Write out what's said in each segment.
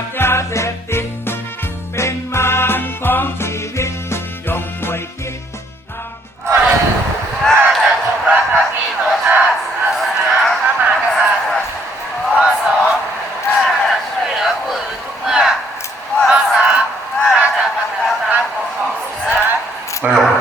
จากยาเสพติด เป็นมารของชีวิตจงช่วยคิดทำข้าจะจงรักภักดีต่อชาติศาสนาพระมากระทำข้อสองข้าจะช่วยเหลือผู้อื่นทุกเมื่อข้อสามข้าจะปฏิบัติตามของศาสน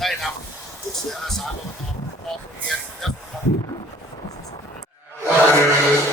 ได้นำทุกเสืออาสาลงตอพอเรียนก็คือ